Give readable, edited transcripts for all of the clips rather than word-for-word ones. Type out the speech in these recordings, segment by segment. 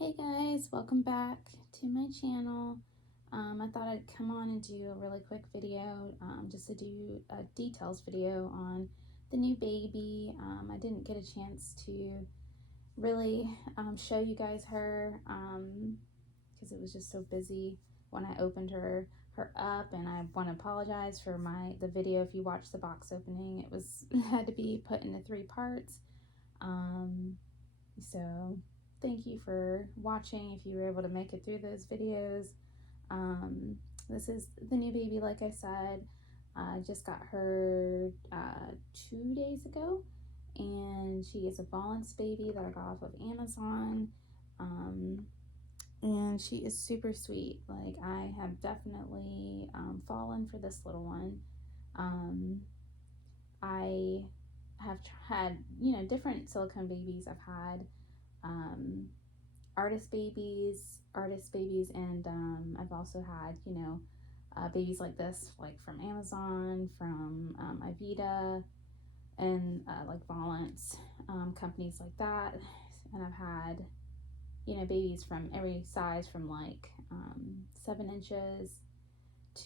Hey guys, welcome back to my channel. I thought I'd come on and do a really quick video just to do a details video on the new baby. I didn't get a chance to really show you guys her because it was just so busy when I opened her up, and I want to apologize for the video. If you watched the box opening, it was had to be put into 3 parts. So thank you for watching if you were able to make it through those videos. This is the new baby, like I said. I just got her 2 days ago, and she is a Vollence baby that I got off of Amazon. And she is super sweet. Like, I have definitely fallen for this little one. I have had, different silicone babies. I've had artist babies, and I've also had, babies like this, like from Amazon, from Ivita, and like Vollence, companies like that. And I've had, babies from every size, from like 7 inches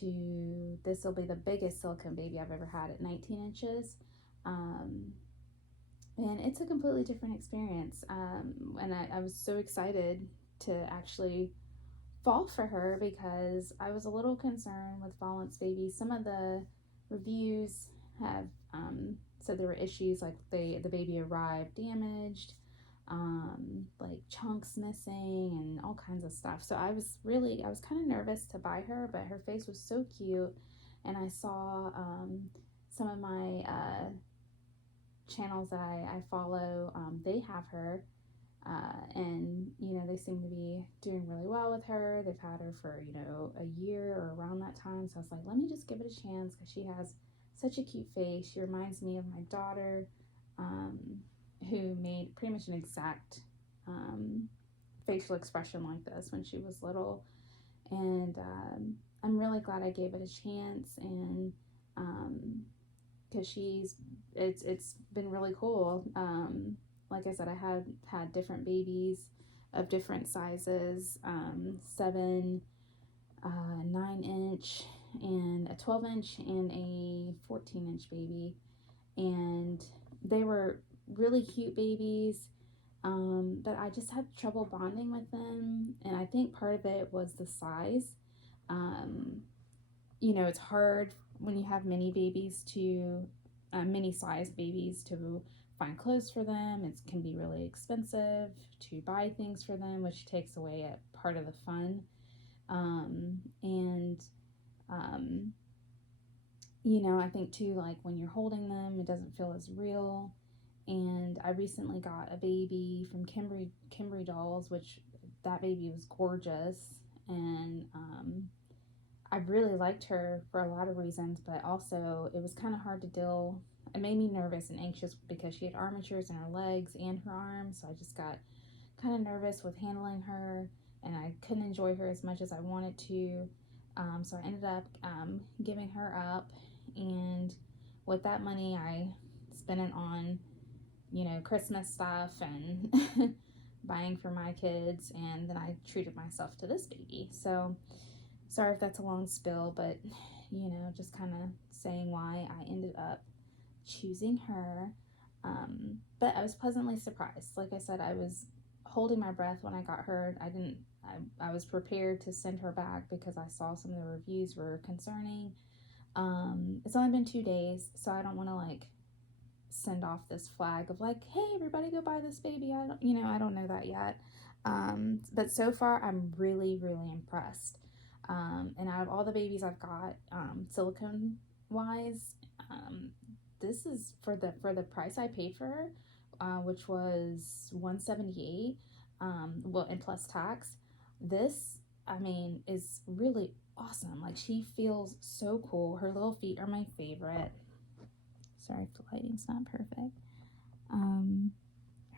to this will be the biggest silicone baby I've ever had at 19 inches. And it's a completely different experience. And I was so excited to actually fall for her because I was a little concerned with Vollence babies. Some of the reviews have said there were issues, like the baby arrived damaged, like chunks missing and all kinds of stuff. So I was kind of nervous to buy her, but her face was so cute. And I saw some of my channels that I follow, they have her, and they seem to be doing really well with her. They've had her for a year or around that time, so I was like, let me just give it a chance because she has such a cute face. She reminds me of my daughter, who made pretty much an exact facial expression like this when she was little. And I'm really glad I gave it a chance, and because it's been really cool. Like I said, I had different babies of different sizes, 7, 9-inch, and a 12-inch, and a 14-inch baby, and they were really cute babies. But I just had trouble bonding with them, and I think part of it was the size. It's hard when you have mini size babies to find clothes for them. It can be really expensive to buy things for them, which takes away a part of the fun. I think too, like when you're holding them, it doesn't feel as real. And I recently got a baby from Kimberly Dolls, which that baby was gorgeous, and I really liked her for a lot of reasons, but also it was kind of hard to deal. It made me nervous and anxious because she had armatures in her legs and her arms, so I just got kind of nervous with handling her, and I couldn't enjoy her as much as I wanted to. So I ended up giving her up, and with that money, I spent it on, Christmas stuff and buying for my kids, and then I treated myself to this baby. So sorry if that's a long spill, but just kind of saying why I ended up choosing her. But I was pleasantly surprised. Like I said, I was holding my breath when I got her. I was prepared to send her back because I saw some of the reviews were concerning. It's only been 2 days, so I don't want to like send off this flag of like, hey, everybody go buy this baby. I don't know that yet. But so far I'm really, really impressed. And out of all the babies I've got, silicone wise, this is for the price I paid for her, which was $178, well, and plus tax. This, I mean, is really awesome. Like, she feels so cool. Her little feet are my favorite. Sorry if the lighting's not perfect.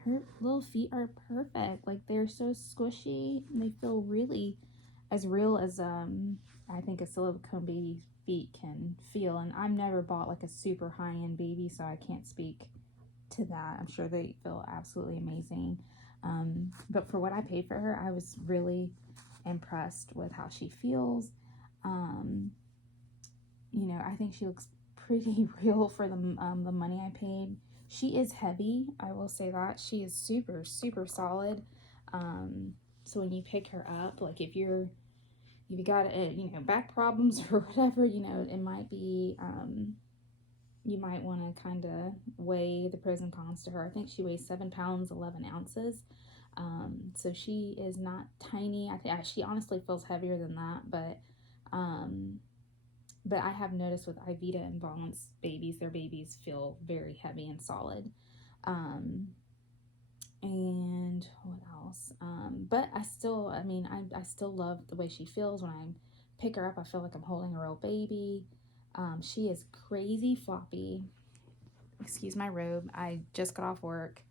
Her little feet are perfect. Like, they're so squishy, and they feel really as real as I think a silicone baby's feet can feel. And I've never bought like a super high-end baby, so I can't speak to that. I'm sure they feel absolutely amazing. But for what I paid for her, I was really impressed with how she feels. You know, I think she looks pretty real for the money I paid. She is heavy, I will say that. She is super, super solid. So when you pick her up, like if you got, you know, back problems or whatever, you know, it might be, you might want to kind of weigh the pros and cons to her. I think she weighs 7 pounds, 11 ounces. So she is not tiny. I think she honestly feels heavier than that, but I have noticed with Ivita and Vollence babies, their babies feel very heavy and solid. And what else? But I still, I mean, I still love the way she feels. When I pick her up, I feel like I'm holding a real baby. She is crazy floppy. Excuse my robe. I just got off work.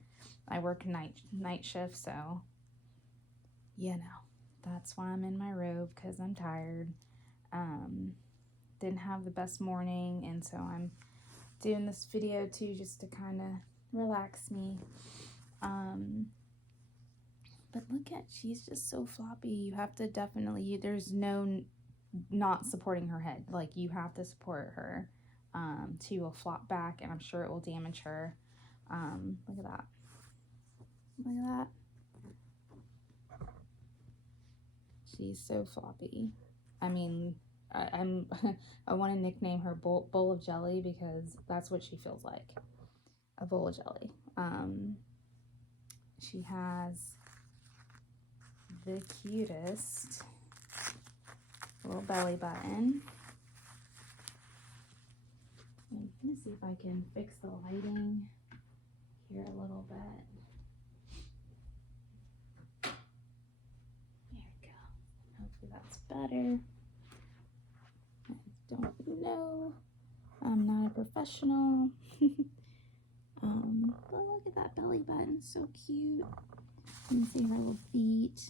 I work night shift, so you know, that's why I'm in my robe, because I'm tired. Didn't have the best morning, and so I'm doing this video too, just to kind of relax me. But look at, she's just so floppy. You have to definitely, there's no not supporting her head. Like, you have to support her. She will flop back, and I'm sure it will damage her. Look at that. Look at that. She's so floppy. I mean, I want to nickname her bowl of jelly, because that's what she feels like. A bowl of jelly. She has the cutest little belly button. I'm gonna see if I can fix the lighting here a little bit. There we go. Hopefully that's better. I don't know. I'm not a professional. Oh, look at that belly button, so cute. Let me see her little feet.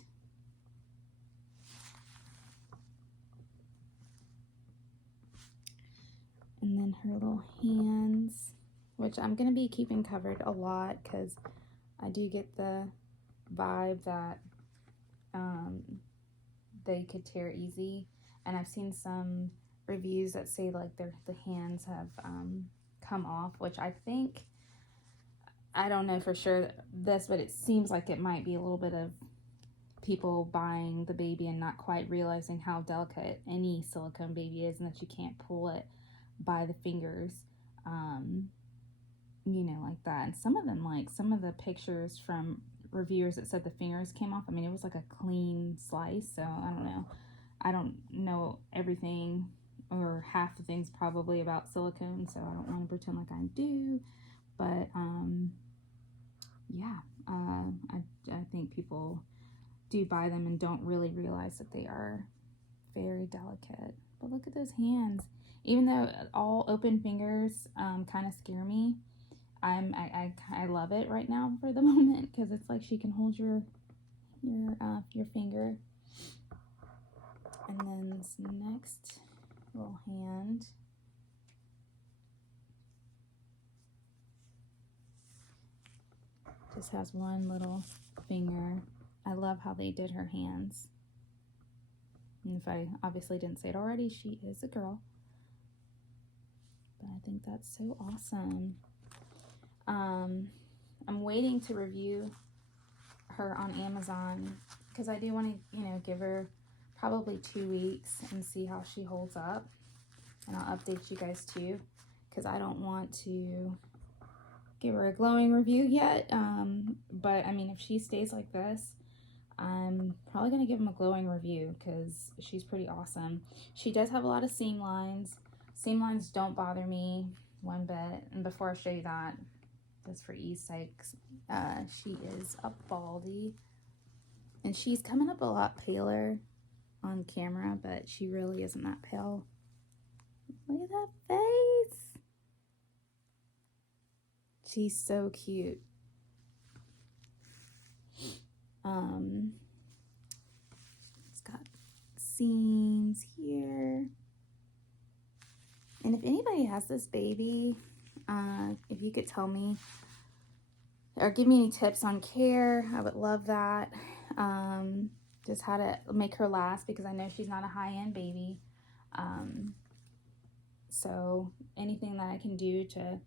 And then her little hands, which I'm going to be keeping covered a lot, because I do get the vibe that they could tear easy. And I've seen some reviews that say like the hands have come off, which I think, I don't know for sure this, but it seems like it might be a little bit of people buying the baby and not quite realizing how delicate any silicone baby is, and that you can't pull it by the fingers, you know, like that. And some of them, like some of the pictures from reviewers that said the fingers came off, I mean, it was like a clean slice. So I don't know everything, or half the things probably, about silicone, so I don't want to pretend like I do. But yeah, I think people do buy them and don't really realize that they are very delicate. But look at those hands. Even though all open fingers kind of scare me, I love it right now for the moment, because it's like she can hold your finger. And then this next little hand, just has one little finger. I love how they did her hands. And if I obviously didn't say it already, she is a girl. But I think that's so awesome. I'm waiting to review her on Amazon, because I do want to, you know, give her probably 2 weeks and see how she holds up. And I'll update you guys too, because I don't want to give her a glowing review yet. But I mean, if she stays like this, I'm probably going to give them a glowing review, because she's pretty awesome. She does have a lot of seam lines. Seam lines don't bother me one bit. And before I show you that, just for ease sakes, she is a baldy. And she's coming up a lot paler on camera, but she really isn't that pale. Look at that face. She's so cute. It's got seams here. And if anybody has this baby, if you could tell me or give me any tips on care. I would love that. Just how to make her last, because I know she's not a high-end baby. So anything that I can do to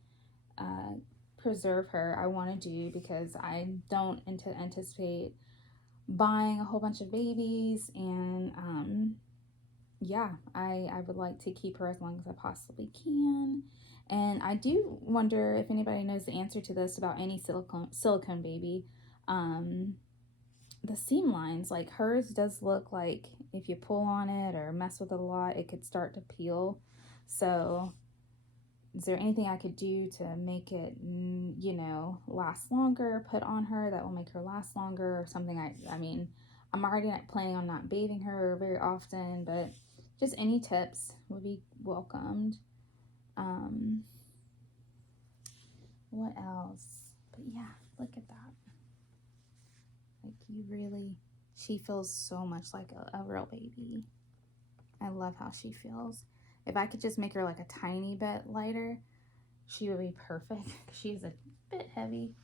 preserve her, I want to do, because I don't anticipate buying a whole bunch of babies. And yeah, I would like to keep her as long as I possibly can. And I do wonder if anybody knows the answer to this about any silicone baby. The seam lines, like hers does look like if you pull on it or mess with it a lot, it could start to peel. So is there anything I could do to make it, last longer, put on her that will make her last longer, or something? I mean, I'm already not planning on not bathing her very often, but just any tips would be welcomed. What else? But yeah, look at that. Like, she feels so much like a real baby. I love how she feels. If I could just make her like a tiny bit lighter, she would be perfect. She's a bit heavy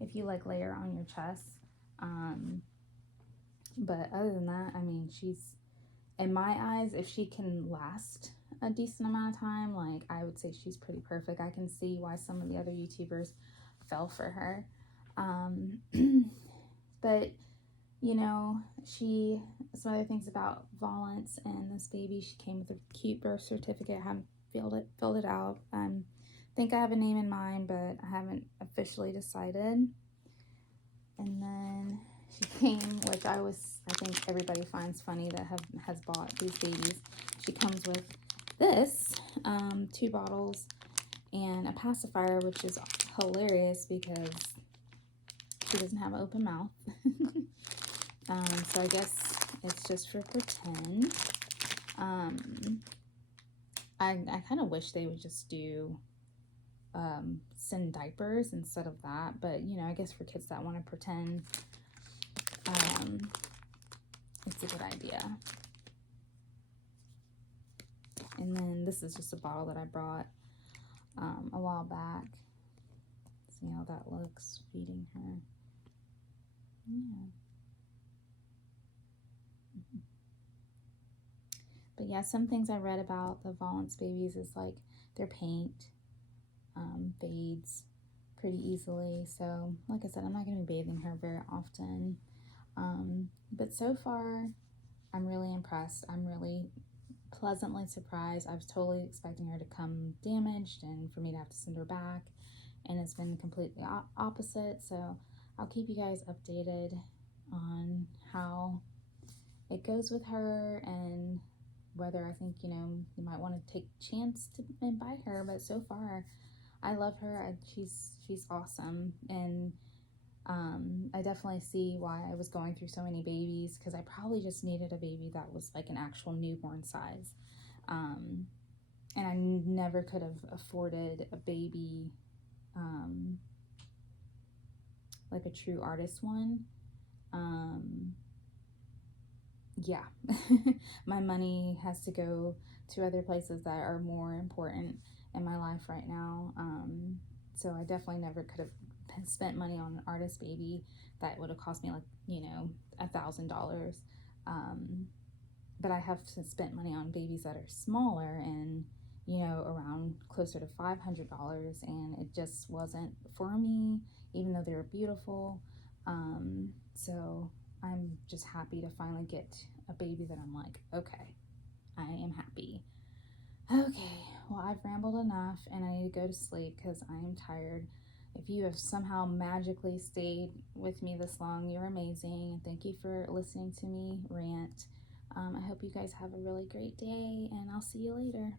if you like lay her on your chest. But other than that, I mean, she's, in my eyes, if she can last a decent amount of time, like, I would say she's pretty perfect. I can see why some of the other YouTubers fell for her. But some other things about Vollence and this baby, she came with a cute birth certificate. I haven't filled it out. I think I have a name in mind, but I haven't officially decided. And then she came, which I think everybody finds funny that has bought these babies. She comes with this, 2 bottles and a pacifier, which is hilarious because she doesn't have an open mouth. So I guess it's just for pretend. I kind of wish they would just do send diapers instead of that, but I guess for kids that want to pretend, it's a good idea. And then this is just a bottle that I brought a while back. See how that looks, feeding her. Yeah. But yeah, some things I read about the Vollence babies is like their paint fades pretty easily. So like I said, I'm not going to be bathing her very often. But so far, I'm really impressed. I'm really pleasantly surprised. I was totally expecting her to come damaged and for me to have to send her back. And it's been completely opposite. So I'll keep you guys updated on how it goes with her, and whether I think, you might want to take a chance and buy her. But so far, I love her. She's awesome. And I definitely see why I was going through so many babies, because I probably just needed a baby that was like an actual newborn size. And I never could have afforded a baby like a true artist one. Yeah, my money has to go to other places that are more important in my life right now. So I definitely never could have spent money on an artist baby that would have cost me like, $1,000. But I have spent money on babies that are smaller and, around closer to $500, and it just wasn't for me, even though they were beautiful. So I'm just happy to finally get a baby that I'm like, okay, I am happy. Okay, well, I've rambled enough and I need to go to sleep because I am tired. If you have somehow magically stayed with me this long, you're amazing. Thank you for listening to me rant. I hope you guys have a really great day, and I'll see you later.